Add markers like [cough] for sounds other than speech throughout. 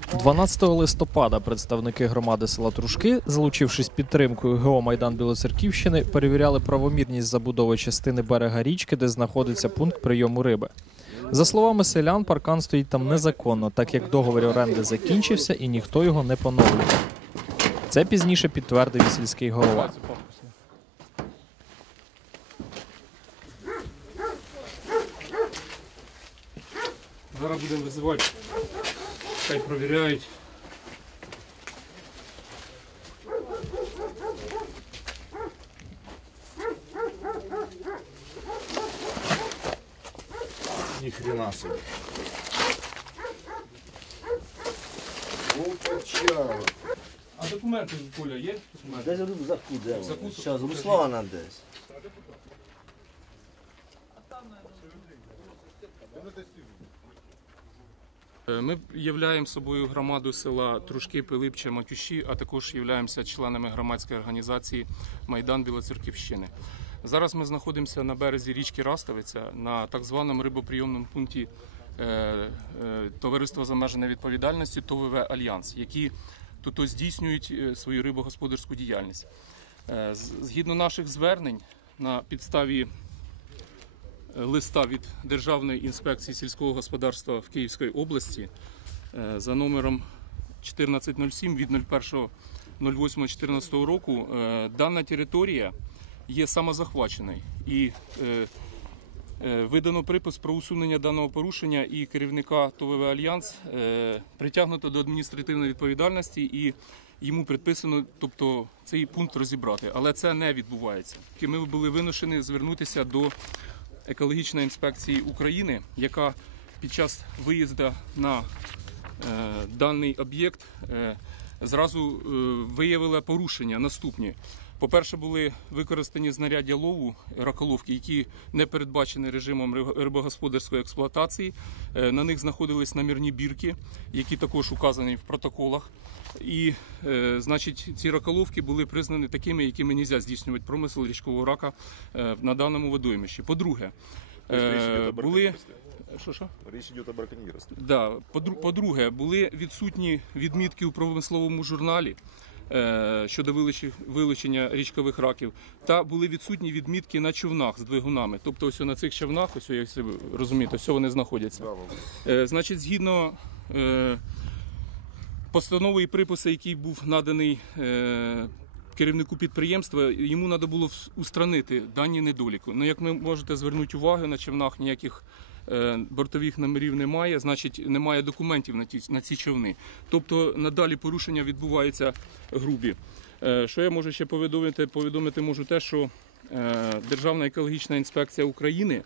12 листопада представники громади села Трушки, залучившись підтримкою ГО Майдан Білоцерківщини, перевіряли правомірність забудови частини берега річки, де знаходиться пункт прийому риби. За словами селян, паркан стоїть там незаконно, так як договір оренди закінчився і ніхто його не поновлює. Це пізніше підтвердив сільський голова. Зараз будемо визивати. Хай провіряють. Ни хрена себе. А документи Коля є? Документи? Десь рюкзаку, де? Щас, Руслана десь. Ми являємо собою громаду села Трушки, Пилипче, Матюші, а також являємося членами громадської організації Майдан Білоцерківщини. Зараз ми знаходимося на березі річки Раставиця на так званому рибоприйомному пункті е, е, Товариства з обмеженою відповідальністю ТОВВ Альянс, які тут здійснюють е, свою рибогосподарську діяльність. Е, Згідно наших звернень на підставі листа від Державної інспекції сільського господарства в Київській області е, за номером 1407 від 01.08.14 року е, дана територія є самозахваченою і е, видано припис про усунення даного порушення і керівника ТОВВ Альянс притягнуто до адміністративної відповідальності і йому предписано, тобто цей пункт розібрати. Але це не відбувається. Ми були вимушені звернутися до екологічної інспекції України, яка під час виїзду на е, даний об'єкт е, зразу е, виявила порушення наступні. По-перше, були використані знаряддя лову раколовки, які не передбачені режимом рибогосподарської експлуатації. Е, На них знаходились намірні бірки, які також указані в протоколах. І, е, значить, ці раколовки були признані такими, якими не можна здійснювати промисел річкового рака е, на даному водоймищі. По-друге, були. Що о. Да. По-друге, були відсутні відмітки у промисловому журналі щодо вилучення річкових раків, та були відсутні відмітки на човнах з двигунами. Тобто, ось на цих човнах, ось як ви розумієте, ось вони знаходяться. Е, Значить, згідно е, постанови і припису, який був наданий е, керівнику підприємства, йому треба було устранити дані недоліки. Ну, як ви можете звернути увагу, на човнах ніяких е, бортових номерів немає, значить немає документів на ті на ці човни. Тобто надалі порушення відбуваються грубі. Е, Що я можу ще повідомити? Повідомити можу те, що е, Державна екологічна інспекція України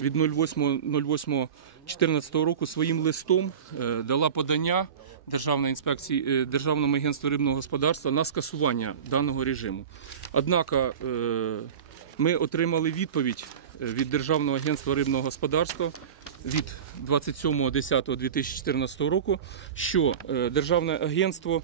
від 08.08.14 року своїм листом е, дала подання Державної інспекції е, Державному агентству рибного господарства на скасування даного режиму. Однак е, ми отримали відповідь е, від Державного агентства рибного господарства від 27.10.2014 року, що е, Державне агентство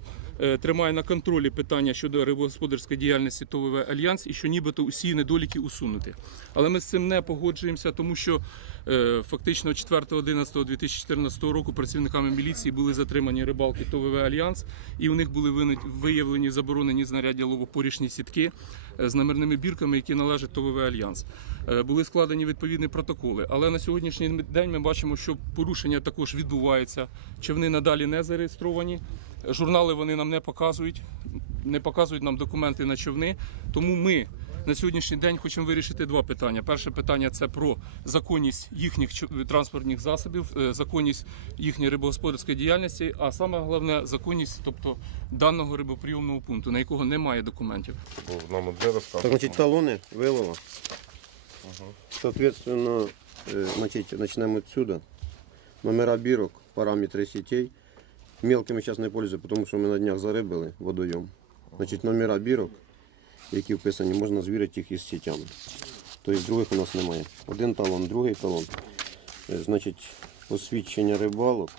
тримає на контролі питання щодо рибогосподарської діяльності ТОВВ Альянс і що нібито усі недоліки усунути. Але ми з цим не погоджуємося, тому що е, фактично 4.11.2014 року працівниками міліції були затримані рибалки ТОВВ Альянс, і у них були виявлені заборонені знаряддя ловопорішні сітки е, з номерними бірками, які належать ТОВВ Альянс. Е, Були складені відповідні протоколи. Але на сьогоднішній день ми бачимо, що порушення також відбуваються. Човни надалі не зареєстровані. Журнали вони нам не показують, не показують нам документи на човни. Тому ми на сьогоднішній день хочемо вирішити два питання. Перше питання це про законність їхніх транспортних засобів, е, законність їхньої рибогосподарської діяльності, а саме головне законність, тобто даного рибоприйомного пункту, на якого немає документів. Нам одне розказує. Так, значить, талони вилова. Соответственно, э, значит, начинаем отсюда. Номера бирок, параметры сетей. Мелкими сейчас не пользуюсь, тому що ми на днях зарибили водойом. Значить, номера бірок, які вписані, можна звірити їх із сітями. Тобто других у нас немає. Один талон, другий талон. Е, Значить, освідчення рибалок.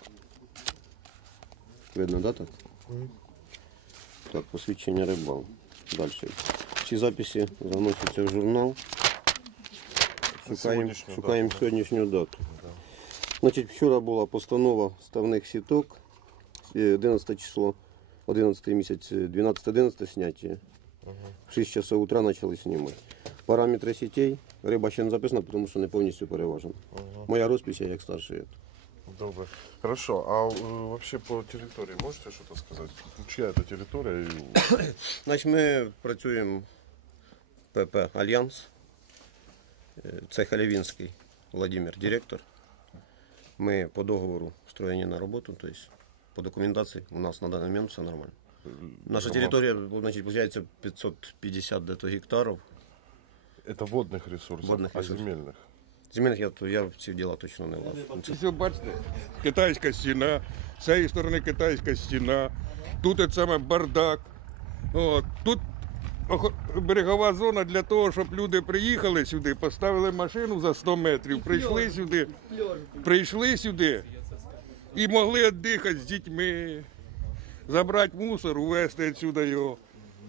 Видно, да, так? Так, посвідчення рибал. Далі. Всі записи заносяться в журнал. Шукаємо, сьогоднішню шукаємо дату, да. сьогоднішню дату. Значить, вчора була постанова ставних сіток. Е, 11 число, 11 місяць, 12-11 сняття. В 6 часов утра почали знімати. Параметри сітей, риба ще не записана, тому що не повністю переважена. Моя розпись, я як старший. Добре. Хорошо, а э, вообще по территории можете что-то сказать? Чья это территория? [coughs] Значить, ми працюємо ПП Альянс. Е, Це Халявінський Владимир, директор. Ми по договору встроєні на роботу, тобто по документації у нас на даний момент все нормально. Наша Нормально. територія, значить, виходить 550 дето гектарів. Это водных ресурсов, Водных а ресурсов. земельных? Земельних я, то я в ці діла точно не влазу. Це Все, бачите, китайська стіна, з цієї сторони китайська стіна, тут от саме бардак. От, тут охо- берегова зона для того, щоб люди приїхали сюди, поставили машину за 100 метрів, прийшли сюди, прийшли сюди і могли віддихати з дітьми, забрати мусор, увезти відсюди його.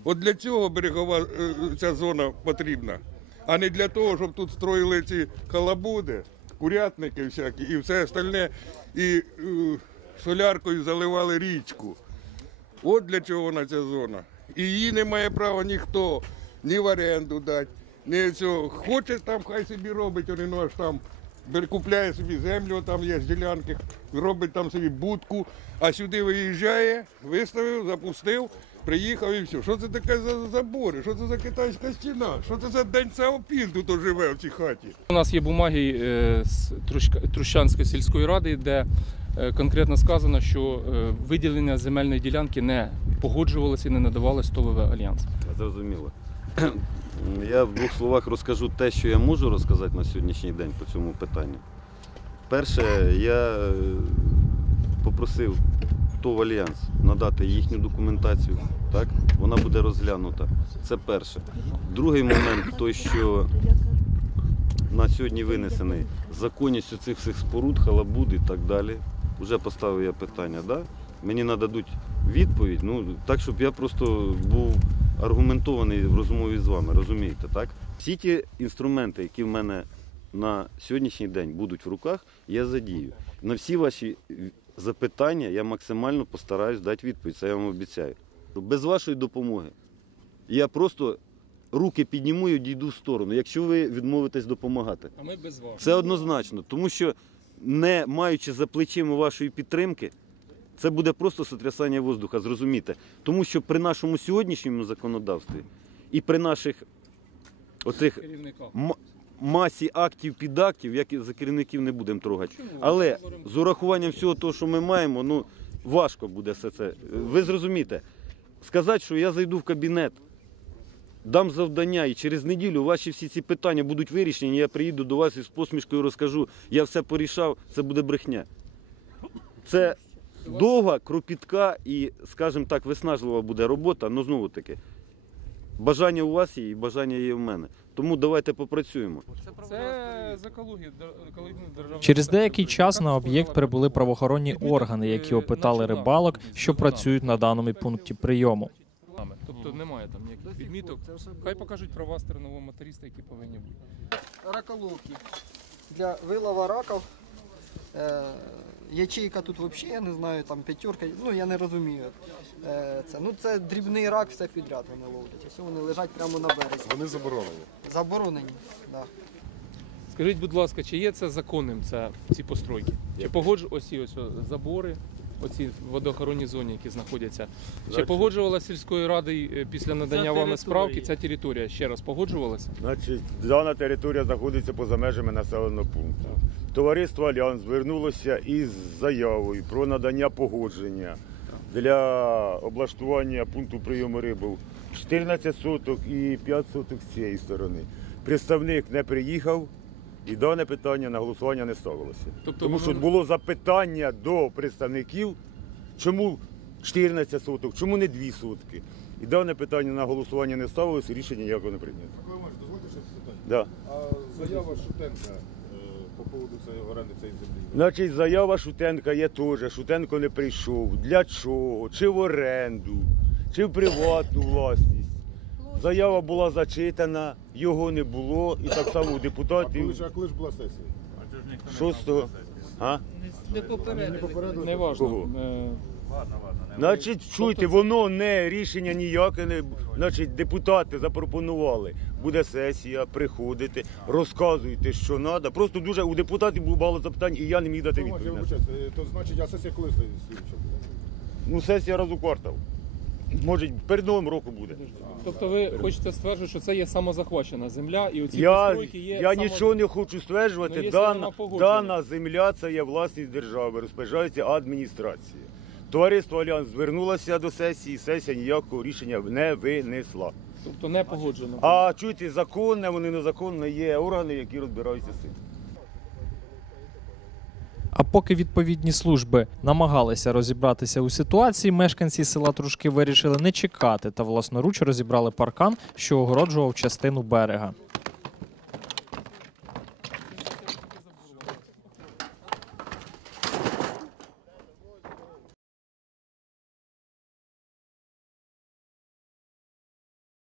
От для цього берегова е, ця зона потрібна, а не для того, щоб тут строїли ці халабуди, курятники всякі і все остальне, і е, соляркою заливали річку. От для чого вона ця зона. І її не має права ніхто ні в оренду дати, ні цього. Хоче там, хай собі робить, він ну, аж там купляє собі землю, там є ділянки, робить там собі будку, а сюди виїжджає, виставив, запустив, приїхав і все. Що це таке за забори? Що це за китайська стіна? Що це за день Сеопін тут живе в цій хаті? У нас є бумаги е, з Трущанської сільської ради, де е, конкретно сказано, що е, виділення земельної ділянки не погоджувалося і не надавалось ТОВВ Альянс. Зрозуміло. Я в двох словах розкажу те, що я можу розказати на сьогоднішній день по цьому питанню. Перше, я е, попросив ТОВ Альянс надати їхню документацію. Так? Вона буде розглянута. Це перше. Другий момент, той, що на сьогодні винесений законність цих всіх споруд, халабуд і так далі. Уже поставив я питання, да? мені нададуть відповідь, ну так, щоб я просто був аргументований в розмові з вами, розумієте, так? Всі ті інструменти, які в мене на сьогоднішній день будуть в руках, я задію. На всі ваші запитання я максимально постараюсь дати відповідь, це я вам обіцяю. Без вашої допомоги я просто руки підніму і дійду в сторону, якщо ви відмовитесь допомагати. А ми без вас. Це однозначно, тому що не маючи за плечима вашої підтримки, це буде просто сотрясання воздуха, зрозумійте. Тому що при нашому сьогоднішньому законодавстві і при наших оцих масі актів, підактів, як і за керівників не будемо трогати. Але з урахуванням всього того, що ми маємо, ну важко буде все це. Ви зрозумієте, сказати, що я зайду в кабінет, дам завдання, і через неділю ваші всі ці питання будуть вирішені, я приїду до вас і з посмішкою розкажу, я все порішав, це буде брехня. Це довга, кропітка і, скажімо так, виснажлива буде робота, але знову таки. Бажання у вас є і бажання є в мене. Тому давайте попрацюємо. Це з екології, дер- екологійної державної Через деякий час на об'єкт прибули правоохоронні органи, які опитали рибалок, що працюють на даному пункті прийому. Тобто немає там ніяких відміток. Хай покажуть права стернового моториста, які повинні бути. раколовки для вилова раків. Е, ячейка тут взагалі, я не знаю, там п'ятерка, ну я не розумію. Е, це, ну, це дрібний рак, все підряд вони ловлять. Ось вони лежать прямо на березі. Вони заборонені. Заборонені. Да. Скажіть, будь ласка, чи є це законним це, ці постройки? Чи погодж ось ці ось забори, оці в водоохоронній зоні, які знаходяться? Чи Значить- погоджувала сільською радою е, після надання вами справки ця територія? Ще раз погоджувалася? Значить, дана територія знаходиться поза межами населеного пункту. Товариство Альянс звернулося із заявою про надання погодження для облаштування пункту прийому риби 14 соток і 5 соток з цієї сторони. Представник не приїхав і дане питання на голосування не ставилося. Тобто Тому воно- що було запитання до представників, чому 14 соток, чому не 2 сотки. І дане питання на голосування не ставилося, рішення ніякого не прийнято. Да. А заява Шутенка е, по поводу цієї оренди цієї землі. Значить, заява Шутенка є теж. Шутенко не прийшов. Для чого? Чи в оренду, чи в приватну власність. Заява була зачитана, його не було, і так само у А коли депутатів ж, а коли ж була сесія? 6 А? Не попередили. Не важно. Кого? Е, Значить, чуйте, воно не рішення ніяке не. Значить, депутати запропонували. Буде сесія, приходите, розказуйте, що треба. Просто дуже у депутатів було багато запитань, і я не міг дати Я відповідь. на це. вибачаюсь, е, То значить, а сесія коли стоїть слідча? Ну, сесія раз у квартал. Може, перед новим роком буде. Тобто ви хочете стверджувати, що це є самозахвачена земля, і оці Я, постройки є я само- нічого не хочу Ну, стверджувати. якщо нема Дана, погодження. дана земля це є власність держави, розпоряджається адміністрація. Товариство Альянс звернулося до сесії, сесія ніякого рішення не винесла. Тобто не погоджено. А чуєте, законне, вони незаконне, є органи, які розбираються з цим. А поки відповідні служби намагалися розібратися у ситуації, мешканці села Трушки вирішили не чекати та власноруч розібрали паркан, що огороджував частину берега.